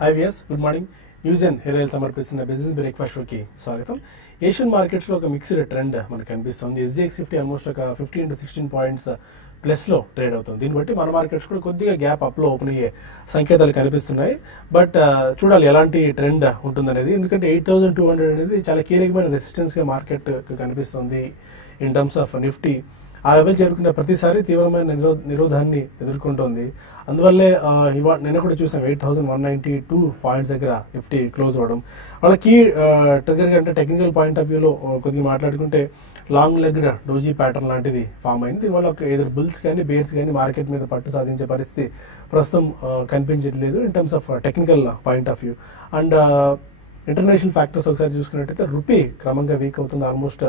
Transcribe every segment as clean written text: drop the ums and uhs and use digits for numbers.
Hi viewers, good morning. News and హెరాయిల్ సమర్పిస్తున్న business breakfast షోకి స్వాగతం. ఏషియన్ మార్కెట్స్ లో ఒక మిక్స్డ్ ట్రెండ్ మనకు కనిపిస్తుంది. ఎస్జిఎక్స్ 50 ఆల్మోస్ట్ ఒక 15 to 16 పాయింట్స్ ప్లస్ లో ట్రేడ్ అవుతుంది. దీన్ని బట్టి మన మార్కెట్స్ కూడా కొద్దిగా గ్యాప్ అప్ లో ఓపెన్ అయ్యే సంకేతాలు కనిపిస్తున్నాయి. బట్ చూడాలి ఎలాంటి ట్రెండ్ ఉంటుందనేది. ఎందుకంటే 8,200 అనేది చాలా కీలకమైన రెసిస్టెన్స్ గా మార్కెట్ కనిపిస్తుంది. ఇన్ టర్మ్స్ ఆఫ్ నిఫ్టీ ఆ లెవెల్ చేరుకున్న ప్రతిసారి తీవ్రమైన నిరోధాన్ని ఎదుర్కొంటోంది. అందువల్లే నిన్న కూడా చూసాం 8,192 పాయింట్స్ దగ్గర నిఫ్టీ క్లోజ్ అవ్వడం. వాళ్ళ కీ ట్రిగర్ అంటే టెక్నికల్ పాయింట్ ఆఫ్ వ్యూలో కొద్దిగా మాట్లాడుకుంటే లాంగ్ లెగ్డ్ డోజీ ప్యాటర్న్ లాంటిది ఫామ్ అయింది. దీనివల్ల ఏదైనా బుల్స్ కానీ బేర్స్ కానీ మార్కెట్ మీద పట్టు సాధించే పరిస్థితి ప్రస్తుతం కనిపించట్లేదు in terms of technical point of view. And international factors ఒకసారి చూసుకున్నట్టయితే రూపీ క్రమంగా వీక్ అవుతుంది. ఆల్మోస్ట్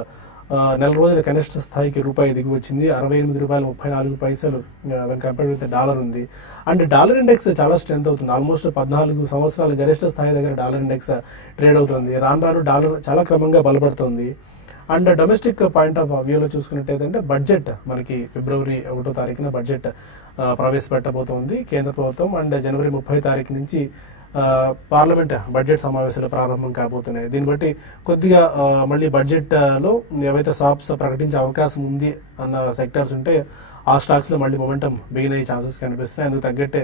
నెల రోజుల కనిష్ట స్థాయికి రూపాయి దిగి వచ్చింది. ₹68.34 వెన్ కంపేర్డ్ విత్ డాలర్ ఉంది. అండ్ డాలర్ ఇండెక్స్ చాలా స్ట్రెంత్ అవుతుంది. ఆల్మోస్ట్ 14 సంవత్సరాల గరిష్ట స్థాయి దగ్గర డాలర్ ఇండెక్స్ ట్రేడ్ అవుతుంది. రాను రాను డాలర్ చాలా క్రమంగా బలపడుతుంది. అండ్ డొమెస్టిక్ పాయింట్ ఆఫ్ వ్యూలో చూసుకున్నట్టయితే బడ్జెట్ మనకి ఫిబ్రవరి 1వ తారీఖున బడ్జెట్ ప్రవేశపెట్టబోతోంది కేంద్ర ప్రభుత్వం. అండ్ జనవరి 30వ తారీఖు నుంచి పార్లమెంట్ బడ్జెట్ సమావేశాలు ప్రారంభం కాబోతున్నాయి. దీన్ని బట్టి కొద్దిగా మళ్ళీ బడ్జెట్ లో ఏవైతే సాప్స్ ప్రకటించే అవకాశం ఉంది అన్న సెక్టర్స్ ఉంటే ఆ స్టాక్స్ లో మళ్ళీ మొమెంటం బిగిన్ అయ్యే ఛాన్సెస్ కనిపిస్తున్నాయి. అందుకు తగ్గట్టే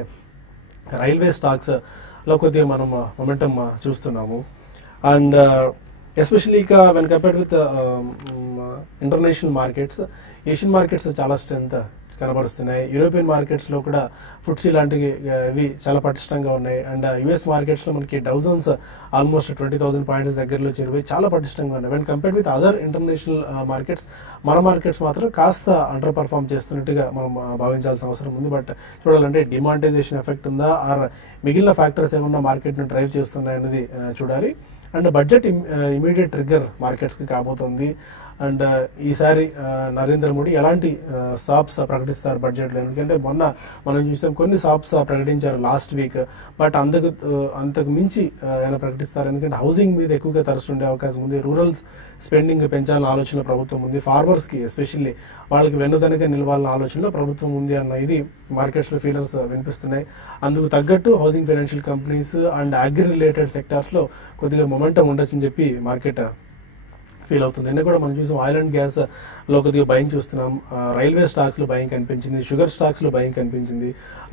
రైల్వే స్టాక్స్ లో కొద్దిగా మనం మొమెంటం చూస్తున్నాము. అండ్ ఎస్పెషల్లీ ఇక when compared with international markets, Asian markets చాలా స్ట్రెంత్ కనబరుస్తున్నాయి. యూరోపియన్ మార్కెట్స్ లో కూడా ఫుట్సీ లాంటివి చాలా పటిష్టంగా ఉన్నాయి. అండ్ యుఎస్ మార్కెట్స్ లో మనకి డౌజన్స్ ఆల్మోస్ట్ 20,000 పాయింట్స్ దగ్గరలో చేరువై చాలా పటిష్టంగా ఉన్నాయి. When compared with other international markets, మన మార్కెట్స్ మాత్రం కాస్త అండర్ పర్ఫార్మ్ చేస్తున్నట్టుగా మనం భావించాల్సిన అవసరం ఉంది. బట్ చూడాలంటే డిమానిటైజేషన్ ఎఫెక్ట్ ఉందా ఆర్ మిగిలిన ఫ్యాక్టర్స్ ఏమన్నా మార్కెట్ ను డ్రైవ్ చేస్తున్నాయి అనేది చూడాలి. And budget immediate trigger markets కి కాబోతోంది. అండ్ ఈసారి నరేంద్ర మోడీ ఎలాంటి సాప్స్ ప్రకటిస్తారు బడ్జెట్ లో? ఎందుకంటే మొన్న మనం చూసాం కొన్ని సాప్స్ ప్రకటించారు లాస్ట్ వీక్. బట్ అంతకు మించి ఆయన ప్రకటిస్తారు. ఎందుకంటే హౌసింగ్ మీద ఎక్కువగా తరచు ఉండే అవకాశం ఉంది. రూరల్ స్పెండింగ్ పెంచాలన్న ఆలోచన ప్రభుత్వం ఉంది. ఫార్మర్స్ కి ఎస్పెషల్లీ వాళ్ళకి వెన్నుదనగా నిలవాలన్న ఆలోచనలో ప్రభుత్వం ఉంది అన్న ఇది మార్కెట్స్ లో ఫీలర్స్ వినిపిస్తున్నాయి. అందుకు తగ్గట్టు housing financial companies and agri related sectors లో కొద్దిగా మొమెంటం ఉండొచ్చని చెప్పి మార్కెట్ ఫీల్ అవుతుంది. నిన్న కూడా మనం చూసాం ఆయిల్ అండ్ గ్యాస్ లో కొద్దిగా బయింగ్ చూస్తున్నాం. రైల్వే స్టాక్స్ లో బయింగ్ కనిపించింది. షుగర్ స్టాక్స్ లో బయింగ్ కనిపించింది.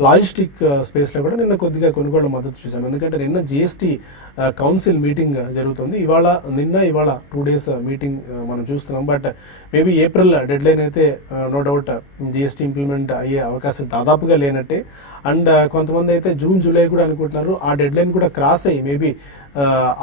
లాజిస్టిక్ స్పేస్ లో కూడా నిన్న కొద్దిగా కొనుగోళ్ల మద్దతు చూసాం. ఎందుకంటే నిన్న జిఎస్టీ కౌన్సిల్ మీటింగ్ జరుగుతుంది. ఇవాళ 2 days మీటింగ్ మనం చూస్తున్నాం. But maybe April dead line అయితే నో డౌట్ జిఎస్టీ ఇంప్లిమెంట్ అయ్యే అవకాశం దాదాపుగా లేనట్టే. అండ్ కొంతమంది అయితే జూన్ జూలై కూడా అనుకుంటున్నారు. ఆ డెడ్ లైన్ కూడా క్రాస్ అయ్యి మేబీ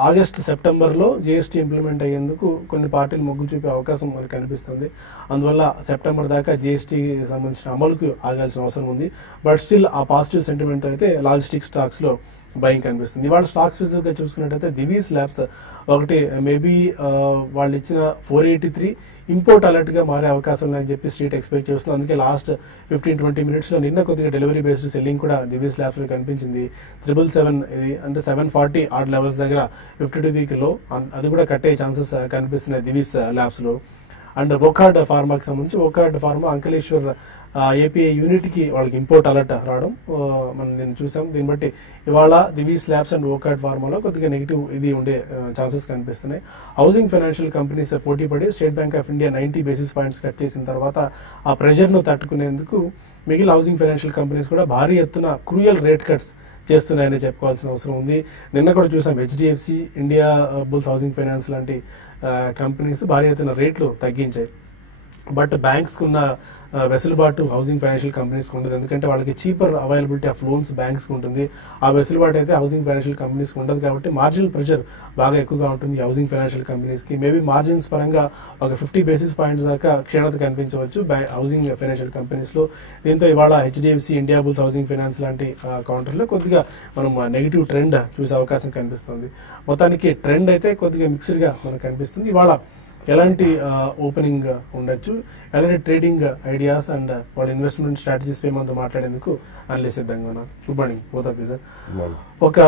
ఆగస్ట్ సెప్టెంబర్ లో జిఎస్టీ ఇంప్లిమెంట్ అయ్యేందుకు కొన్ని పార్టీలు మొగ్గు చూపే అవకాశం మనకు కనిపిస్తుంది. అందువల్ల సెప్టెంబర్ దాకా జిఎస్టీ సంబంధించిన అమలుకు ఆగాల్సిన అవసరం ఉంది. బట్ స్టిల్ ఆ పాజిటివ్ సెంటిమెంట్ అయితే లాజిస్టిక్ స్టాక్స్ లో బయింగ్ కనిపిస్తుంది. ఇవాళ స్టాక్ స్పెసిఫిక్ గా చూసుకున్నట్టయితే దివీస్ ల్యాబ్స్ ఒకటి మేబీ వాళ్ళు ఇచ్చిన 483 ఇంపోర్ట్ అలర్ట్ గా మారే అవకాశం ఉందని చెప్పి స్ట్రీట్ ఎక్స్పెక్ట్ చేస్తుంది. అందుకే లాస్ట్ 15-20 minutes లో నిన్న కొద్దిగా డెలివరీ బేస్డ్ సెల్లింగ్ కూడా దివీస్ ల్యాబ్స్ లో కనిపించింది. 777 ఇది అంటే 740 ఆర్డ్ లెవెల్స్ దగ్గర 52 వీక్ లో అది కూడా కట్టే ఛాన్సెస్ కనిపిస్తున్నాయి దివీస్ ల్యాబ్స్ లో. అండ్ వోకార్డ్ ఫార్మాకి సంబంధించి Wockhardt pharma Ankleshwar API unit కి వాళ్ళకి ఇంపోర్ట్ అలర్ట్ రావడం మనం దీన్ని చూసాం. దీన్ని బట్టి ఇవాళ దివీస్ ల్యాబ్స్ అండ్ వోకార్డ్ ఫార్మాలో కొద్దిగా నెగిటివ్ ఇది ఉండే ఛాన్సెస్ కనిపిస్తున్నాయి. హౌసింగ్ ఫైనాన్షియల్ కంపెనీస్ పోటీ పడి state bank of India 90 basis points cut చేసిన తర్వాత ఆ ప్రెషర్ ను తట్టుకునేందుకు మిగిలిన హౌసింగ్ ఫైనాన్షియల్ కంపెనీస్ కూడా భారీ ఎత్తున క్రూయల్ రేట్ కట్స్ చేస్తున్నాయని చెప్పుకోవాల్సిన అవసరం ఉంది. నిన్న కూడా చూసాం HDFC, India bulls housing finance లాంటి కంపెనీస్ భారీ ఎత్తున రేట్లు తగ్గించాయి. బట్ బ్యాంక్స్ కున్న వెసులుబాటు హౌసింగ్ ఫైనాన్షియల్ కంపెనీస్ ఉండదు. ఎందుకంటే వాళ్ళకి cheaper availability of loans banks ఉంటుంది. ఆ వెసులుబాటు అయితే హౌసింగ్ ఫైనాన్షియల్ కంపెనీస్ ఉండదు. కాబట్టి మార్జినల్ ప్రెషర్ బాగా ఎక్కువగా ఉంటుంది హౌసింగ్ ఫైనాన్షియల్ కంపెనీస్ కి. మేబీ మార్జిన్స్ పరంగా ఒక 50 basis points దాకా క్షీణత కనిపించవచ్చు హౌసింగ్ ఫైనాన్షియల్ కంపెనీస్ లో. దీంతో ఇవాళ HDFC, India bulls housing finance లాంటి కౌంటర్ లో కొద్దిగా మనం నెగిటివ్ ట్రెండ్ చూసే అవకాశం కనిపిస్తుంది. మొత్తానికి ట్రెండ్ అయితే కొద్దిగా మిక్స్డ్ గా మనకు కనిపిస్తుంది. ఇవాళ ఎలాంటి ఓపెనింగ్ ఉండొచ్చు, ఎలాంటి ట్రేడింగ్ ఐడియాస్ అండ్ వాళ్ళ ఇన్వెస్ట్మెంట్ స్ట్రాటజీస్ పై మనతో మాట్లాడేందుకు అనలిస్ట్ సిద్ధంగా ఉన్నారు. Good morning both of you sir. ఒక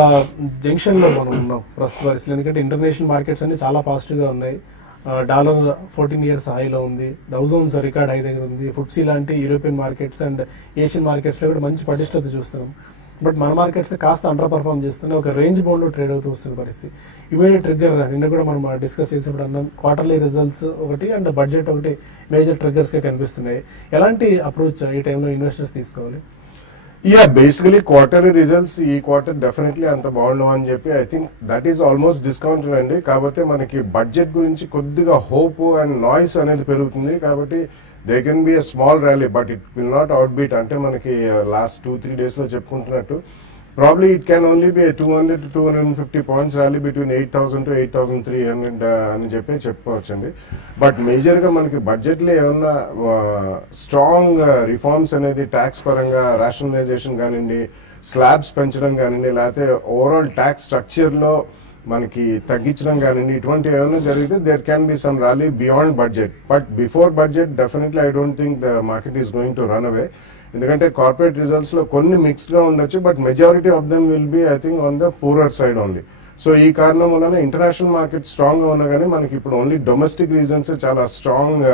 జంక్షన్ లో మనం ఉన్నాం ప్రస్తుత పరిస్థితులు. ఎందుకంటే ఇంటర్నేషనల్ మార్కెట్స్ అన్ని చాలా పాజిటివ్ గా ఉన్నాయి. డాలర్ 14 years హైలో ఉంది. డౌజోన్స్ రికార్డ్ హై దగ్గర ఉంది. ఫుట్సీ లాంటి European markets and Asian markets లో కూడా మంచి పటిష్టత చూస్తున్నాం. బట్ మన మార్కెట్స్ కాస్త అండర్ పర్ఫార్మ్ చేస్తున్నాయి, ఒక రేంజ్ బౌండ్ లో ట్రేడ్ అవుతూ వస్తున్న పరిస్థితి. ఇమీడియట్ ట్రిగ్గర్ నిన్న కూడా మనం డిస్కస్ చేసినప్పుడు అన్నాం, క్వార్టర్లీ రిజల్ట్స్ ఒకటి అండ్ బడ్జెట్ ఒకటి మేజర్ ట్రిగ్గర్స్ గా కనిపిస్తున్నాయి. ఎలాంటి అప్రోచ్ ఈ టైంలో ఇన్వెస్టర్స్ తీసుకోవాలి? బేసికలీ క్వార్టర్లీ రిజల్ట్స్ ఈ క్వార్టర్ డెఫినెట్లీ అంత బాగుండవు అని చెప్పి I think that is almost discounted అండి. కాకపోతే మనకి బడ్జెట్ గురించి కొద్దిగా హోప్ అండ్ నాయిస్ అనేది పెరుగుతుంది, కాబట్టి they can be a small rally but it will not out beat. అంటే మనకి లాస్ట్ 2-3 days లో చెప్పుకుంటున్నట్టు probably it can only be 200 to 250 points rally between 8,000 to 8,300 అని చెప్పి చెప్పుకోవచ్చండి. బట్ మేజర్ గా మనకి బడ్జెట్ లో ఏమన్నా స్ట్రాంగ్ రిఫార్మ్స్ అనేది ట్యాక్స్ పరంగా రేషనలైజేషన్ కానివ్వండి, స్లాబ్స్ పెంచడం కానివ్వండి, లేకపోతే ఓవరాల్ ట్యాక్స్ స్ట్రక్చర్ లో మనకి తగ్గించడం కానివ్వండి, ఇటువంటి ఏమైనా జరిగితే there can be some rally beyond budget. But before budget definitely I don't think the market is going to run away. ఎందుకంటే కార్పొరేట్ రిజల్ట్స్ లో కొన్ని మిక్స్డ్ గా ఉండొచ్చు, but majority of them will be I think on the poorer side only. So ఈ కారణం వలన international market strong గా ఉన్నా కానీ మనకి ఇప్పుడు ఓన్లీ డొమెస్టిక్ రీజన్స్ చాలా స్ట్రాంగ్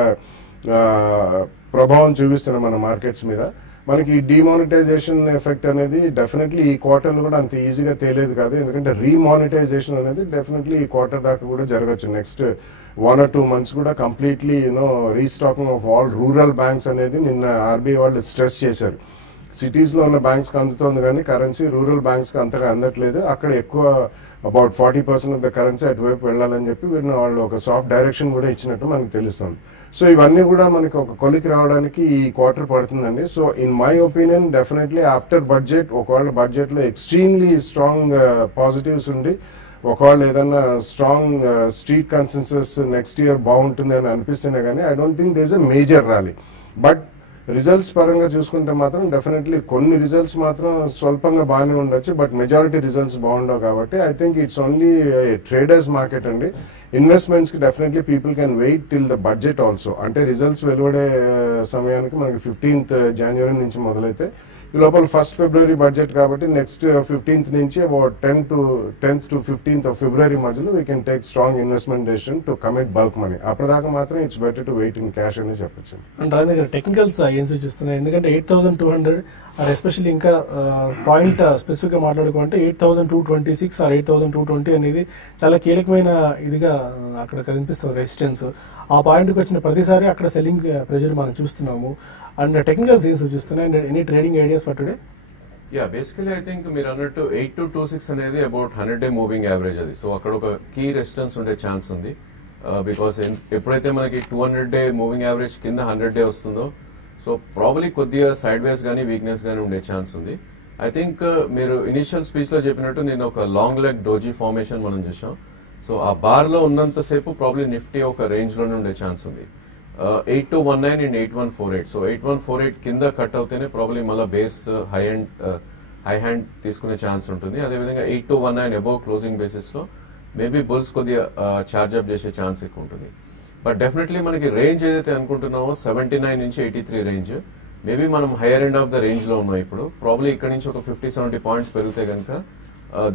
ప్రభావం చూపిస్తున్నాయి మన మార్కెట్స్ మీద. మనకి డిమానిటైజేషన్ ఎఫెక్ట్ అనేది డెఫినెట్లీ ఈ క్వార్టర్లో కూడా అంత ఈజీగా తేలేదు కాదు, ఎందుకంటే రీమానిటైజేషన్ అనేది డెఫినెట్లీ ఈ క్వార్టర్ దాకా కూడా జరగచ్చు. నెక్స్ట్ 1 or 2 months కూడా completely restocking of all rural banks అనేది నిన్న ఆర్బీఐ వాళ్ళు స్ట్రెస్ చేశారు. సిటీస్ లో ఉన్న బ్యాంక్స్ కి అందుతోంది కానీ కరెన్సీ రూరల్ బ్యాంక్స్ కి అంతగా అందట్లేదు. అక్కడ ఎక్కువ అబౌట్ 40% ఆఫ్ ద కరెన్సీ అటువైపు వెళ్ళాలని చెప్పి వాళ్ళు ఒక సాఫ్ట్ డైరెక్షన్ కూడా ఇచ్చినట్టు మనకు తెలుస్తుంది. సో ఇవన్నీ కూడా మనకి ఒక కొలికి రావడానికి ఈ క్వార్టర్ పడుతుందండి. So in my opinion definitely after budget ఒకవేళ బడ్జెట్ లో ఎక్స్ట్రీమ్లీ స్ట్రాంగ్ పాజిటివ్స్ ఉండి ఒకవేళ ఏదన్నా strong street consensus next year బాగుంటుంది అని అనిపిస్తేనే కానీ I don't think there is a major rally. But results పరంగా చూసుకుంటే మాత్రం డెఫినెట్లీ కొన్ని రిజల్ట్స్ మాత్రం స్వల్పంగా బాగానే ఉండొచ్చు, బట్ మెజారిటీ రిజల్ట్స్ బాగుండవు. కాబట్టి I think it's only traders market అండి. ఇన్వెస్ట్మెంట్స్ కి definitely people can wait till the budget also. అంటే రిజల్ట్స్ వెలువడే సమయానికి మనకి 15th January నుంచి మొదలైతే ఈ లోపల 1st February బడ్జెట్ కాబట్టి నెక్స్ట్ 15th నుంచి about 10th to 15th of February మధ్యలో we can take strong investment decision to commit bulk money. అప్పటిదాకా మాత్రం it's better to wait in cash అని చెప్పొచ్చు. అంటే టెక్నికల్స్ ఏం సూచిస్తున్నాయి? ఎందుకంటే 8,200 ఎస్పెషల్లీ ఇంకా పాయింట్ స్పెసిఫిక్ గా మాట్లాడుకుంటే 8,226 or 8,220 అనేది చాలా కీలకమైన ఇదిగా అక్కడ కనిపిస్తుంది రెసిస్టెన్స్. ఆ పాయింట్ కి వచ్చిన ప్రతిసారి అక్కడ సెల్లింగ్ ప్రెషర్ మనం చూస్తున్నాము. అండ్ టెక్నికల్స్ ఏం సూచిస్తున్నాయి? And any trading ideas for today? Basically I think మీరు అన్నట్టు 8226 అనేది అబౌట్ 100-day మూవింగ్ యావరేజ్ అది. సో అక్కడ ఒక కీ రెసిస్టెన్స్ ఉండే ఛాన్స్ ఉంది. బికాస్ ఎప్పుడైతే మనకి 200-day మూవింగ్ యావరేజ్ కింద 100-day వస్తుందో సో ప్రాబ్లీ కొద్దిగా సైడ్ వేస్ గానీ వీక్నెస్ గానీ ఉండే ఛాన్స్ ఉంది. ఐ థింక్ మీరు ఇనిషియల్ స్పీచ్ లో చెప్పినట్టు నేను ఒక లాంగ్ లెగ్ డోజీ ఫార్మేషన్ మనం చూసాం. సో ఆ బార్ లో ఉన్నంతసేపు ప్రాబ్లీ నిఫ్టీ ఒక రేంజ్ లోనే ఉండే ఛాన్స్ ఉంది. 8219 అండ్ 8148. సో 8148 కింద కట్ అవుతేనే ప్రాబ్లీ మళ్ళీ బేస్ హై హ్యాండ్ తీసుకునే ఛాన్స్ ఉంటుంది. అదేవిధంగా 8219 అబౌవ్ క్లోజింగ్ బేసిస్ లో మేబీ బుల్స్ కొద్దిగా చార్జ్ అప్ చేసే ఛాన్స్ ఎక్కువ ఉంటుంది. బట్ డెఫినెట్లీ మనకి రేంజ్ ఏదైతే అనుకుంటున్నామో 79 నుంచి 83 రేంజ్, మేబీ మనం higher end of the range లో ఉన్నాం ఇప్పుడు. ప్రాబ్లీ ఇక్కడ నుంచి ఒక 50-70 పాయింట్స్ పెరిగితే కనుక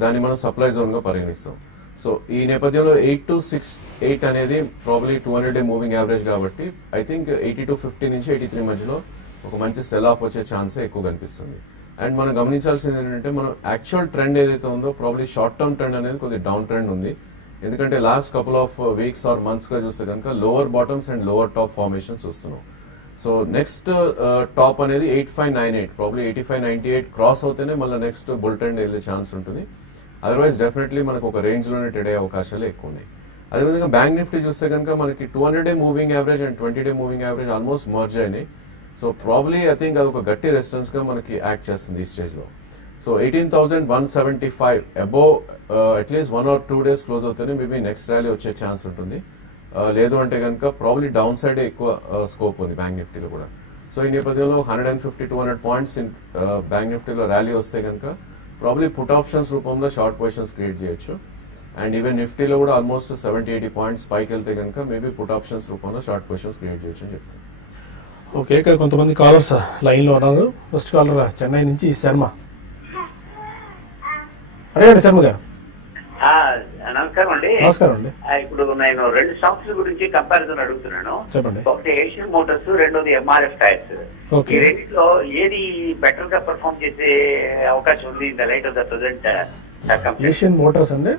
దాన్ని మనం సప్లై జోన్ గా పరిగణిస్తాం. సో ఈ నేపథ్యంలో 8268 అనేది ప్రాబ్లీ 200-day మూవింగ్ యావరేజ్ కాబట్టి ఐ థింక్ 8250 నుంచి 83 మధ్యలో ఒక మంచి సెల్ ఆఫ్ వచ్చే ఛాన్సే ఎక్కువ కనిపిస్తుంది. అండ్ మనం గమనించాల్సింది ఏంటంటే మనం యాక్చువల్ ట్రెండ్ ఏదైతే ఉందో ప్రాబ్లీ షార్ట్ టర్మ్ ట్రెండ్ అనేది కొద్దిగా డౌన్ ట్రెండ్ ఉంది. ఎందుకంటే last couple of weeks or months గా చూస్తే కనుక lower bottoms and lower top formations చూస్తున్నాం. సో నెక్స్ట్ టాప్ అనేది 8598, ప్రాబ్లీ 8598 క్రాస్ అవుతేనే మళ్ళీ నెక్స్ట్ బుల్ ట్రెండ్ వెళ్ళే ఛాన్స్ ఉంటుంది. అదర్వైజ్ డెఫినెట్లీ మనకు ఒక రేంజ్ లోనే ట్రేడ్ అయ్యే అవకాశాలు ఎక్కువ ఉన్నాయి. అదేవిధంగా బ్యాంక్ నిఫ్టీ చూస్తే కనుక మనకి 200-day moving average and 20-day moving average almost merge అయినాయి. సో ప్రాబ్లీ ఐ థింక్ అది ఒక గట్టి రెసిస్టెన్స్ గా మనకి యాక్ట్ చేస్తుంది ఈ స్టేజ్ లో. So 18,175 above at least 1 or 2 days close అవుతేనే మేబీ నెక్స్ట్ ర్యాలీ వచ్చే ఛాన్స్ ఉంటుంది. లేదు అంటే కనుక ప్రాబ్లీ డౌన్ సైడ్ ఎక్కువ స్కోప్ ఉంది బ్యాంక్ నిఫ్టీలో కూడా. సో ఈ నేపథ్యంలో 150-200 పాయింట్స్ బ్యాంక్ నిఫ్టీలో ర్యాలీ వస్తే కనుక ప్రాబ్లీ పుట్ ఆప్షన్స్ రూపంలో షార్ట్ పొజిషన్స్ క్రియేట్ చేయొచ్చు. అండ్ ఈవెన్ నిఫ్టీలో కూడా ఆల్మోస్ట్ 70-80 పాయింట్స్ పైకి వెళ్తే కనుక మేబీ పుట్ ఆప్షన్స్ రూపంలో షార్ట్ పొజిషన్స్ క్రియేట్ చేయొచ్చు అని చెప్తాను. ఓకే, కొంతమంది కాలర్స్ లైన్ లో ఉన్నారు. ఫస్ట్ కాలర్ చెన్నై నుంచి శర్మ. అడగండి శర్మ గారు. నమస్కారం అండి. నమస్కారం అండి. ఇప్పుడు నేను 2 స్టాక్స్ గురించి కంపారిజన్ అడుగుతున్నాను. చెప్పండి. ఒకటి ఏషియన్ మోటార్స్, రెండోది ఎంఆర్ఎఫ్ టైర్స్. ఈ రెండింటిలో ఏది బెటర్ గా పర్ఫార్మ్ చేసే అవకాశం ఉంది in the light of the present? Asian Motors అండి,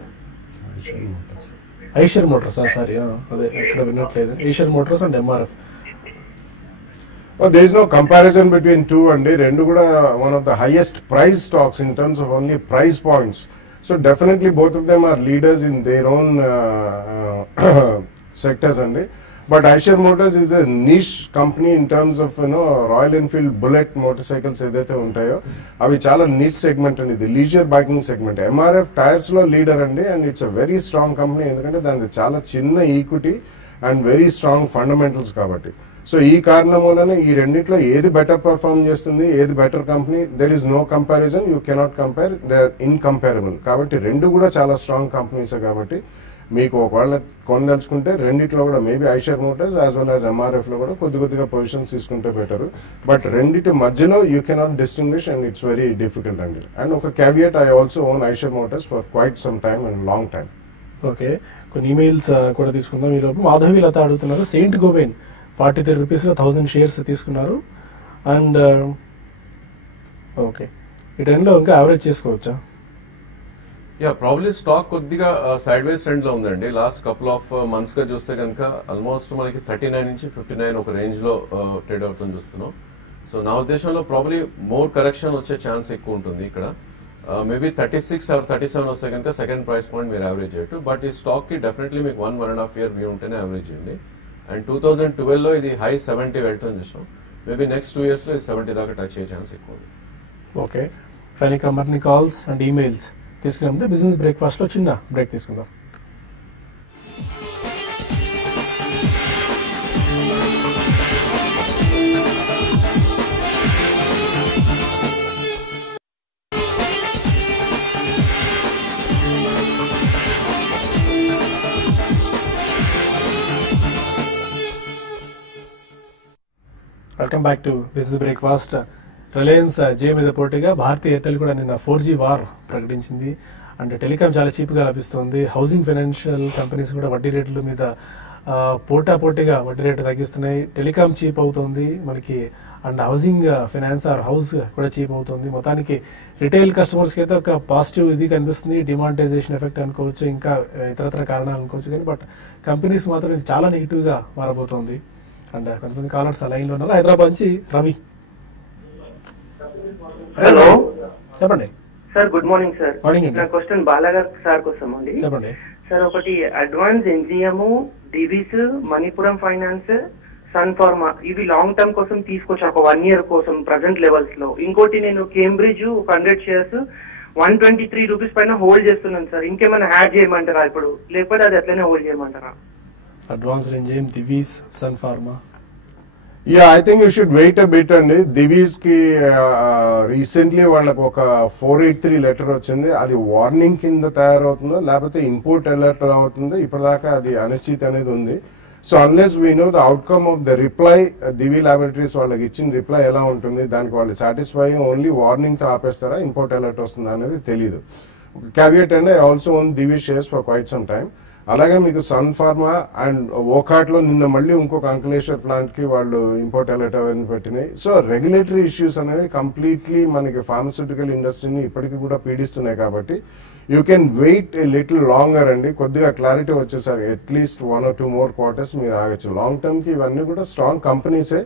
ఐషర్ మోటార్స్. సారీ, అదే ఇక్కడ వినట్లేదు. Asian Motors and MRF. There is no comparison between two, and rendu kuda one of the highest price stocks in terms of only price points. So definitely both of them are leaders in their own sectors, and but Eicher Motors is a niche company in terms of Royal Enfield Bullet motorcycles edaithe untayo avi chaala niche segment and the leisure biking segment. MRF tires lo leader andi, and it's a very strong company endukante dani chaala chinna equity and very strong fundamentals kabatti. So ఈ కారణం వలన ఈ రెండిట్లో ఏది better perform చేస్తుంది, ఏది better company, there is no comparison. You cannot compare, they are incomparable. కాబట్టి రెండు కూడా చాలా స్ట్రాంగ్ కంపెనీసే. కాబట్టి మీకు ఒకవేళ కొనదలుచుకుంటే రెండిట్లో కూడా maybe Eicher Motors as well as MRF లో కూడా కొద్దిగా పొజిషన్స్ తీసుకుంటే బెటర్. బట్ రెండిటి మధ్యలో you cannot distinguish, and it's very difficult అండి. అండ్ ఒక caveat, I also own Eicher Motors for quite some time and long time. Okay, కొన్ని emails కూడా తీసుకుందాం. ఈ లోపు మాధవి లత అడుగుతున్నారు, సెయింట్ గోబెన్ 43 రూపీస్లో 1000 షేర్స్ తీసుకున్నారు. అండ్ ఓకే, ఈ టైంలో ఇంకా యావరేజ్ చేసుకోవచ్చా? ప్రాబ్లీ స్టాక్ కొద్దిగా సైడ్ వేస్ ట్రెండ్ లో ఉందండి. లాస్ట్ కపుల్ ఆఫ్ మంత్స్ గా చూస్తే కనుక ఆల్మోస్ట్ మనకి 39 నుంచి 59 ఒక రేంజ్ లో ట్రేడ్ అవుతుంది చూస్తున్నాం. సో నా ఉద్దేశంలో ప్రాబ్లీ మోర్ కరెక్షన్ వచ్చే ఛాన్స్ ఎక్కువ ఉంటుంది ఇక్కడ. మేబీ 36 or 37 వస్తే కనుక సెకండ్ ప్రైస్ పాయింట్ మీరు యావరేజ్ చేయొచ్చు. బట్ ఈ స్టాక్ కి డెఫినెట్లీ మీకు 1.5 year వ్యూ ఉంటేనే యావరేజ్ చేయండి. అండ్ 2012 లో ఇది హై 70 వెళ్ళటం చూసాం. మేబీ నెక్స్ట్ 2 years లో ఇది 70 దాకా టచ్ అయ్యే ఛాన్స్ ఎక్కువ ఉంది. Okay, final company calls and emails తీసుకున్నాం. బిజినెస్ బ్రేక్ఫాస్ట్ లో చిన్న బ్రేక్ తీసుకుందాం. Welcome back to business breakfast. Reliance జే మీద పోటీగా భారతీ ఎయిర్టెల్ కూడా నిన్న 4G వార్ ప్రకటించింది. అంటే టెలికాం చాలా చీప్గా లభిస్తుంది. హౌసింగ్ ఫైనాన్షియల్ కంపెనీస్ కూడా వడ్డీ రేట్ల మీద పోటాపోటీగా వడ్డీ రేటు తగ్గిస్తున్నాయి. టెలికాం చీప్ అవుతుంది మనకి, and housing finance are house కూడా చీప్ అవుతుంది. మొత్తానికి రిటైల్ కస్టమర్స్కి అయితే ఒక పాజిటివ్ ఇది కనిపిస్తుంది. డిమానిటైజేషన్ ఎఫెక్ట్ అనుకోవచ్చు, ఇంకా ఇతరత్ర కారణాలు అనుకోవచ్చు. కానీ బట్ కంపెనీస్ మాత్రం ఇది చాలా నెగిటివ్గా మారబోతోంది. అండ్ కొంతమంది కాలర్స్ లైన్ లో ఉన్నారు. హైదరాబాద్ నుంచి రవి. హలో, చెప్పండి sir. Good morning sir. Morning అండి. నా క్వశ్చన్ బాలాగారు సార్ కోసం అండి. చెప్పండి సార్. ఒకటి Advance NGM, Divi's, Manappuram finance, Sun Pharma, ఇవి లాంగ్ టర్మ్ కోసం తీసుకొచ్చాను ఒక 1 year కోసం ప్రజెంట్ లెవెల్స్ లో. ఇంకోటి నేను కేంబ్రిడ్జ్ 100 shares 123 రూపీస్ పైన హోల్డ్ చేస్తున్నాను సార్. ఇంకేమైనా యాడ్ చేయమంటారా ఇప్పుడు, లేకపోతే అది అట్లనే హోల్డ్ చేయమంటారా? Advance NGM, Divi's, Sun Pharma. Yeah, I think you should wait a bit అండి. దివీస్ కి రీసెంట్లీ వాళ్ళకి ఒక 483 లెటర్ వచ్చింది. అది వార్నింగ్ కింద తయారవుతుందో లేకపోతే ఇంపోర్ట్ అలర్ట్ అవుతుందో ఇప్పటిదాకా అది అనిశ్చితి అనేది ఉంది. So unless we know the outcome of the reply, Divi laboratories వాళ్ళకి ఇచ్చిన రిప్లై ఎలా ఉంటుంది, దానికి వాళ్ళు సాటిస్ఫైయింగ్ ఓన్లీ వార్నింగ్ తో ఆపేస్తారా, ఇంపోర్ట్ అలర్ట్ వస్తుందా అనేది తెలియదు. క్యావియట్ అండి, I also own Divi shares for quite some time. అలాగే మీకు సన్ ఫార్మా అండ్ ఓకాట్ లో నిన్న మళ్ళీ ఇంకొక అంకులేశ్వర్ ప్లాంట్ కి వాళ్ళు ఇంపోర్ట్ అలర్ట్ అవన్నీ పెట్టినాయి. సో రెగ్యులేటరీ ఇష్యూస్ అనేవి కంప్లీట్లీ మనకి ఫార్మస్యూటికల్ ఇండస్ట్రీని ఇప్పటికీ కూడా పీడిస్తున్నాయి. కాబట్టి you can wait a little longer అండి. కొద్దిగా క్లారిటీ వచ్చేసరికి అట్లీస్ట్ 1 or 2 more quarters మీరు ఆగచ్చు. లాంగ్ టర్మ్ కి ఇవన్నీ కూడా స్ట్రాంగ్ కంపెనీసే.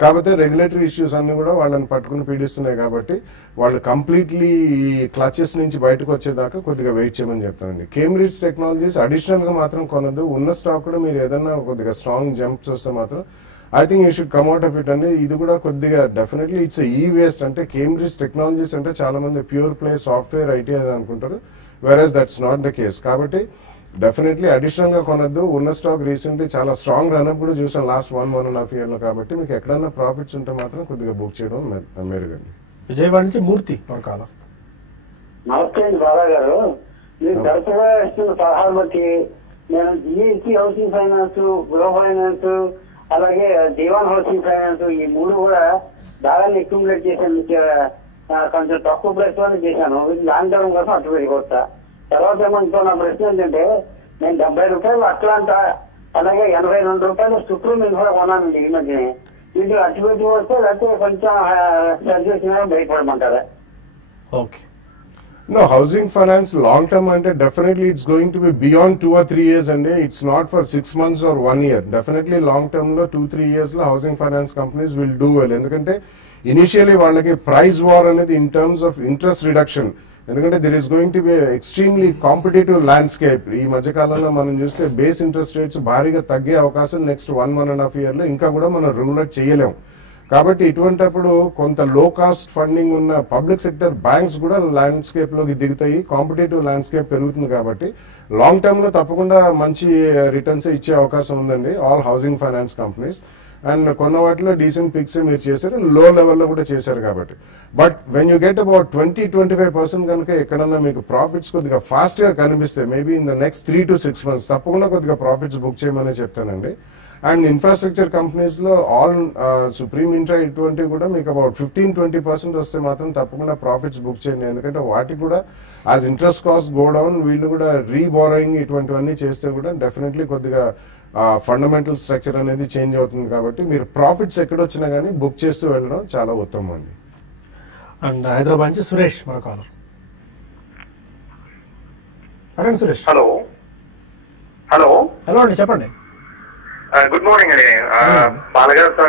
కాకపోతే రెగ్యులేటరీ ఇష్యూస్ అన్ని కూడా వాళ్ళని పట్టుకుని పీడిస్తున్నాయి. కాబట్టి వాళ్ళు కంప్లీట్లీ ఈ క్లచెస్ నుంచి బయటకు వచ్చేదాకా కొద్దిగా వెయిట్ చేయమని చెప్తానండి. కేంబ్రిడ్జ్ టెక్నాలజీస్ అడిషనల్ గా మాత్రం కొనద్దు. ఉన్న స్టాక్ కూడా మీరు ఏదైనా కొద్దిగా స్ట్రాంగ్ జంప్స్ వస్తే మాత్రం I think you should come out of it అండి. ఇది కూడా కొద్దిగా డెఫినెట్లీ ఇట్స్ ఈ వేస్ట్. అంటే కేంబ్రిడ్జ్ టెక్నాలజీస్ అంటే చాలా మంది ప్యూర్ ప్లే సాఫ్ట్వేర్ ఐటీ అని అనుకుంటారు, వెరస్ దట్స్ నాట్ ద కేస్. కాబట్టి డెఫినెట్లీ అడిషనల్ గా కొనద్దు. ఉన్న స్టాక్ రీసెంట్లీ చాలా స్ట్రాంగ్ రన్అప్ కూడా చూసాం లాస్ట్ 1.5 year లో. కాబట్టి మీకు ఎక్కడైనా ప్రాఫిట్స్ ఉంటే మాత్రం కొద్దిగా బుక్ చేయడం మెరుగండి. విజయవాడ నుంచి మూర్తి కాలం. నమస్తే అండి బాలా గారు. మీరు తరచుగా ఇస్తున్న సలహాలు బట్టి నేను జిఎస్టీ హౌసింగ్ ఫైనాన్స్, గృహ ఫైనాన్స్, అలాగే దేవాన్ హౌసింగ్ ఫైనాన్స్, ఈ 3 కూడా బాగా అక్యుములేట్ చేశాను. కొంచెం తక్కువ ప్రైస్ లోనే చేశాను. లాంగ్ టర్మ్ కోసం అటు పెట్టుకోవచ్చా? తర్వాత ఏమో ఇంకో నా ప్రశ్న ఏంటంటే, నేను 70 రూపాయలు అట్లాంటా, అలాగే 82 రూపాయలు సుప్రీం ఇన్ఫ్రా కొన్నానండి ఈ మధ్యనే. వీటి అటువైపు వస్తే లేకపోతే కొంచెం సర్జెస్ భయపడమంటారా? Okay. No, housing finance long term ante definitely it's going to be beyond 2 or 3 years and it's not for 6 months or 1 year. Definitely long term lo 2-3 years lo housing finance companies will do well. Endukante initially vallaki price war anedi in terms of interest reduction, ఎందుకంటే there is going to be a extremely competitive landscape. ఈ మధ్య కాలంలో మనం చూస్తే base interest rates భారీగా తగ్గే అవకాశం next 1.5 year లో ఇంకా కూడా మనం రూల్ చేయలేం. కాబట్టి ఇటువంటిప్పుడు కొంత లో కాస్ట్ ఫండింగ్ ఉన్న పబ్లిక్ సెక్టర్ బ్యాంక్స్ కూడా ల్యాండ్స్కేప్ లోకి దిగుతాయి. కాంపిటేటివ్ ల్యాండ్స్కేప్ పెరుగుతుంది కాబట్టి లాంగ్ టర్మ్ లో తప్పకుండా మంచి రిటర్న్స్ ఇచ్చే అవకాశం ఉందండి all housing finance companies. And కొన్న వాటిలో డీసెంట్ పిక్స్ మీరు చేశారు, లో లెవెల్లో కూడా చేశారు కాబట్టి. But when you get about 20-25% కనుక ఎక్కడన్నా మీకు ప్రాఫిట్స్ కొద్దిగా ఫాస్ట్ గా కనిపిస్తే maybe in the next 3 to 6 months తప్పకుండా కొద్దిగా ప్రాఫిట్స్ బుక్ చేయమని చెప్తానండి. అండ్ ఇన్ఫ్రాస్ట్రక్చర్ కంపెనీస్ లో ఆల్ సుప్రీం ఇంట్రా ఇటువంటివి కూడా మీకు అబౌట్ 15-20% వస్తే మాత్రం తప్పకుండా ప్రాఫిట్స్ బుక్ చేయండి. ఎందుకంటే వాటికి కూడా as interest cost go down వీళ్ళు కూడా రీబారోయింగ్ ఇటువంటివన్నీ చేస్తే కూడా డెఫినెట్లీ కొద్దిగా ఫండమెంటల్ స్ట్రక్చర్ అనేది చేంజ్ అవుతుంది. కాబట్టి మీరు ప్రాఫిట్స్ ఎక్కడొచ్చినా కానీ బుక్ చేస్తూ వెళ్ళడం చాలా ఉత్తమం అండి. అండ్ హైదరాబాద్ నుంచి సురేష్ మన కాలర్. అడగండి సురేష్. హలో హలో హలో అండి, చెప్పండి. గుడ్ మార్నింగ్ అండి. బాలగారితో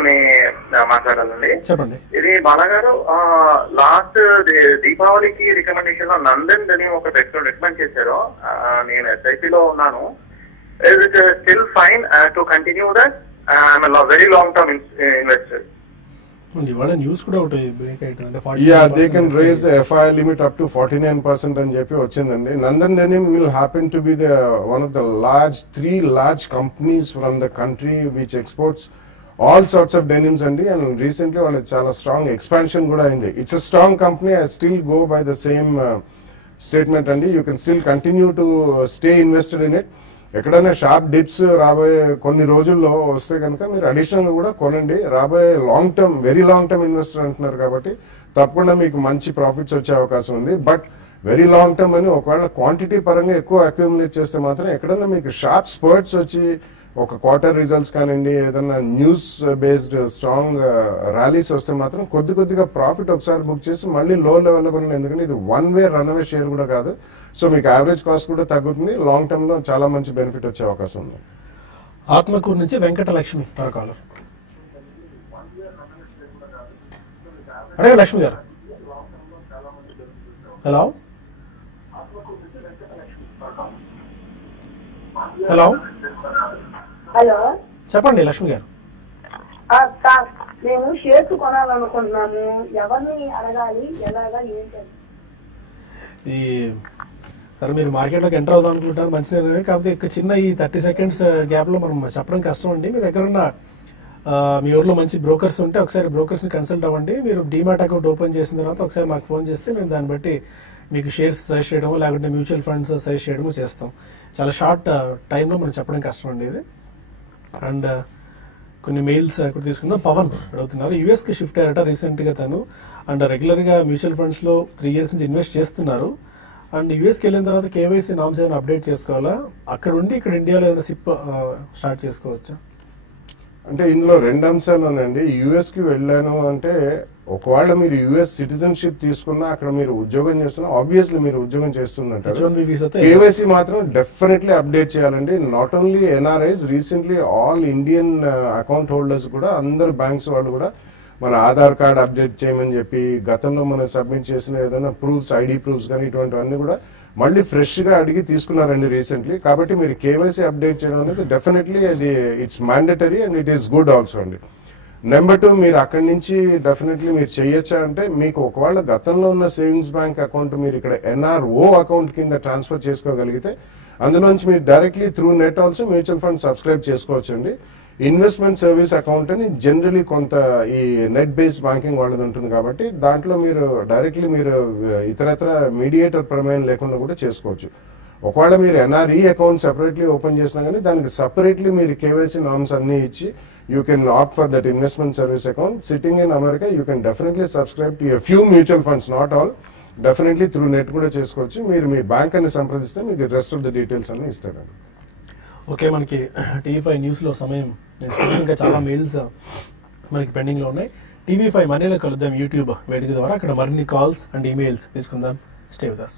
మాట్లాడాలండి. చెప్పండి. ఇది బాలగారు లాస్ట్ దీపావళికి రికమెండేషన్ లో నందన్ అని ఒక రికమెండ్ చేశారు. నేను SIP లో ఉన్నాను. Is it still fine to continue that? I'm a very long term investor. ఇవాళ న్యూస్ కూడా ఒకటి బ్రేక్ అవుతుంది. Yeah, they can raise the FII limit up to 49% అని చెప్పి వచ్చిందండి. Nandan denim will happen to be the one of the three large companies from the country which exports all sorts of denims అండి. and recently వాళ్ళకి చాలా strong expansion కూడా అయింది. It's a strong company. I still go by the same statement అండి. You can still continue to stay invested in it. ఎక్కడైనా sharp dips రాబోయే కొన్ని రోజుల్లో వస్తే కనుక మీరు అడిషనల్ కూడా కొనండి. రాబోయే long term very long term investor అంటున్నారు కాబట్టి తప్పకుండా మీకు మంచి ప్రాఫిట్స్ వచ్చే అవకాశం ఉంది. బట్ వెరీ లాంగ్ టర్మ్ అని ఒకవేళ క్వాంటిటీ పరంగా ఎక్కువ అక్యూములేట్ చేస్తే మాత్రం ఎక్కడైనా మీకు షార్ప్ స్పర్ట్స్ వచ్చి ఒక క్వార్టర్ రిజల్ట్స్ కానివ్వండి, ఏదన్నా న్యూస్ బేస్డ్ స్ట్రాంగ్ ర్యాలీస్ వస్తే మాత్రం కొద్దిగా ప్రాఫిట్ ఒకసారి బుక్ చేసి మళ్ళీ లో లెవెల్లో కొనండి. ఎందుకంటే ఇది 1 way రన్అవే షేర్ కూడా కాదు. సో మీకు యావరేజ్ కాస్ట్ కూడా తగ్గుతుంది. లాంగ్ టర్మ్ లో చాలా మంచి బెనిఫిట్ వచ్చే అవకాశం ఉంది. ఆత్మకూరు నుంచి వెంకటలక్ష్మి కాలర్. అడే లక్ష్మి గారు. హలో హలో హలో, చెప్పండి లక్ష్మి గారు. నేను షేర్స్ కొనాలనుకుంటున్నాను. ఎవరిని అడగాలి, ఎలాగా, ఏంటి? ఈ సరే మీరు మార్కెట్లోకి ఎంటర్ అవుదాం అనుకుంటారు, మంచి నిర్ణయం. కాకపోతే ఇక్కడ చిన్న ఈ 30 seconds గ్యాప్ లో మనం చెప్పడం కష్టం అండి. మీ దగ్గర ఉన్న మీ ఊర్లో మంచి బ్రోకర్స్ ఉంటే ఒకసారి బ్రోకర్స్ ని కన్సల్ట్ అవ్వండి. మీరు డీమాట్ అకౌంట్ ఓపెన్ చేసిన తర్వాత ఒకసారి మాకు ఫోన్ చేస్తే మేము దాన్ని బట్టి మీకు షేర్స్ సజెస్ట్ చేయడము లేకుంటే మ్యూచువల్ ఫండ్స్ సజెస్ట్ చేయడము చేస్తాం. చాలా షార్ట్ టైంలో మనం చెప్పడం కష్టం అండి ఇది. అండ్ కొన్ని మెయిల్స్ అక్కడ తీసుకుందాం. పవన్ అడుగుతున్నారు, యూఎస్ కి షిఫ్ట్ అయ్యారట రీసెంట్ గా తను. అండ్ రెగ్యులర్ గా మ్యూచువల్ ఫండ్స్ లో 3 years నుంచి ఇన్వెస్ట్ చేస్తున్నారు. అండ్ యూఎస్ కి వెళ్ళిన తర్వాత KYC నామ్స్ ఏమైనా అప్డేట్ చేసుకోవాలా, అక్కడ ఉండి ఇక్కడ ఇండియాలో ఏమైనా సిప్ స్టార్ట్ చేసుకోవచ్చా? అంటే ఇందులో 2 అంశాలు ఉన్నాయండి. యుఎస్ కి వెళ్ళాను అంటే ఒకవేళ మీరు యుఎస్ సిటిజన్షిప్ తీసుకున్నా అక్కడ మీరు ఉద్యోగం చేస్తున్నా ఆబ్వియస్లీ మీరు ఉద్యోగం చేస్తున్నట్టు KYC మాత్రం డెఫినెట్లీ అప్డేట్ చేయాలండి. Not only NRIs, recently all Indian account holders కూడా అందరు బ్యాంక్స్ వాళ్ళు కూడా మన ఆధార్ కార్డ్ అప్డేట్ చేయమని చెప్పి గతంలో మనం సబ్మిట్ చేసిన ఏదైనా ప్రూఫ్స్, ఐడి ప్రూఫ్స్ కానీ ఇటువంటివన్నీ కూడా మళ్ళీ ఫ్రెష్ గా అడిగి తీసుకున్నారండి రీసెంట్లీ. కాబట్టి మీరు KYC అప్డేట్ చేయడం అనేది డెఫినెట్లీ అది it's mandatory and it is good also అండి. నెంబర్ 2, మీరు అక్కడి నుంచి డెఫినెట్లీ మీరు చేయొచ్చా అంటే మీకు ఒకవేళ గతంలో ఉన్న సేవింగ్స్ బ్యాంక్ అకౌంట్ మీరు ఇక్కడ NRO అకౌంట్ కింద ట్రాన్స్ఫర్ చేసుకోగలిగితే అందులోంచి మీరు directly through net also mutual fund subscribe చేసుకోవచ్చండి. ఇన్వెస్ట్మెంట్ సర్వీస్ అకౌంట్ అని జనరలీ కొంత ఈ నెట్ బేస్డ్ బ్యాంకింగ్ వాళ్ళది ఉంటుంది కాబట్టి దాంట్లో మీరు డైరెక్ట్లీ మీరు ఇతరత్ర మీడియేటర్ ప్రమేయం లేకుండా కూడా చేసుకోవచ్చు. ఒకవేళ మీరు NRE అకౌంట్ సెపరేట్లీ ఓపెన్ చేసినా కానీ దానికి సపరేట్లీ మీరు KYC నామ్స్ అన్ని ఇచ్చి you can opt for that investment service account. Sitting in America, you can definitely subscribe to a few mutual funds, not all. Definitely through net కూడా చేసుకోవచ్చు. మీరు మీ bank అని సంప్రదిస్తే మీకు రెస్ట్ ఆఫ్ ద డీటెయిల్స్ అన్ని ఇస్తారండి. ఓకే, మనకి TV5 న్యూస్లో సమయం ఇంకా చాలా మెయిల్స్ మనకి పెండింగ్లో ఉన్నాయి. టీవీ5 మనీలో కలుద్దాం యూట్యూబ్ వేదిక ద్వారా. అక్కడ మరిన్ని కాల్స్ అండ్ ఈమెయిల్స్ తీసుకుందాం. Stay with us.